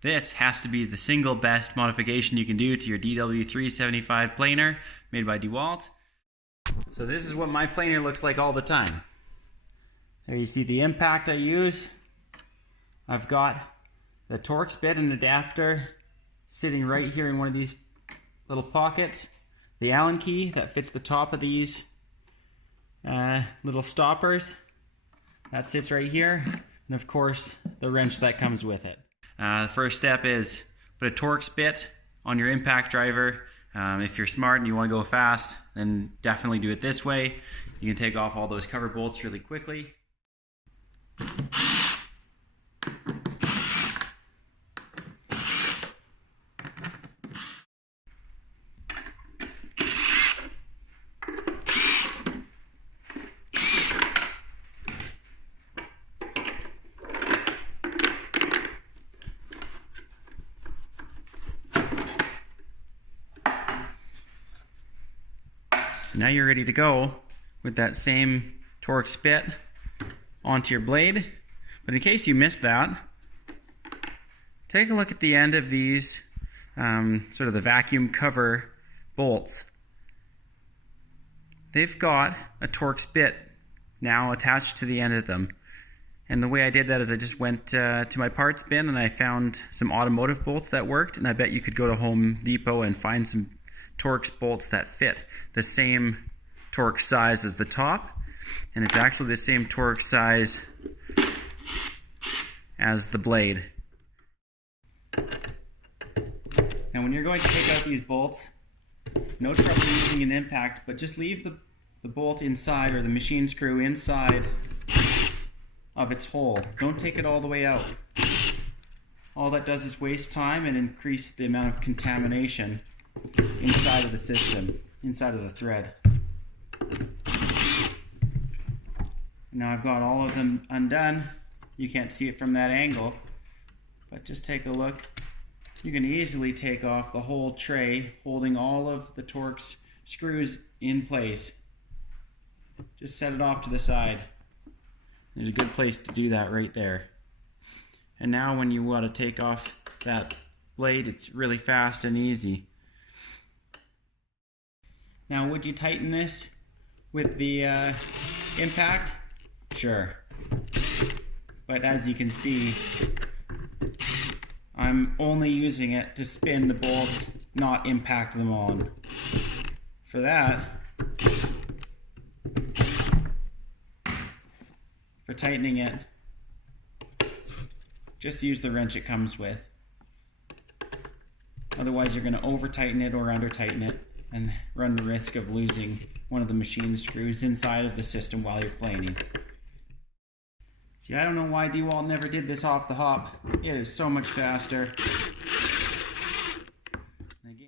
This has to be the single best modification you can do to your DW375 planer made by Dewalt. So this is what my planer looks like all the time. There you see the impact I use. I've got the Torx bit and adapter sitting right here in one of these little pockets. The Allen key that fits the top of these little stoppers, that sits right here. And of course the wrench that comes with it. The first step is put a Torx bit on your impact driver. If you're smart and you want to go fast, then definitely do it this way. You can take off all those cover bolts really quickly. Now you're ready to go with that same Torx bit onto your blade. But in case you missed that, take a look at the end of these sort of the vacuum cover bolts. They've got a Torx bit now attached to the end of them. And the way I did that is I just went to my parts bin and I found some automotive bolts that worked, and I bet you could go to Home Depot and find some Torx bolts that fit the same Torx size as the top, and it's actually the same Torx size as the blade. Now when you're going to take out these bolts, no trouble using an impact, but just leave the bolt inside, or the machine screw inside of its hole. Don't take it all the way out. All that does is waste time and increase the amount of contamination inside of the system, inside of the thread. Now I've got all of them undone. You can't see it from that angle, but just take a look. You can easily take off the whole tray holding all of the Torx screws in place. Just set it off to the side. There's a good place to do that right there. And now when you want to take off that blade, it's really fast and easy. Now, would you tighten this with the impact? Sure. But as you can see, I'm only using it to spin the bolts, not impact them on. For that, for tightening it, just use the wrench it comes with. Otherwise, you're going to over tighten it or under tighten it and run the risk of losing one of the machine screws inside of the system while you're planing. See, I don't know why Dewalt never did this off the hop. It is so much faster.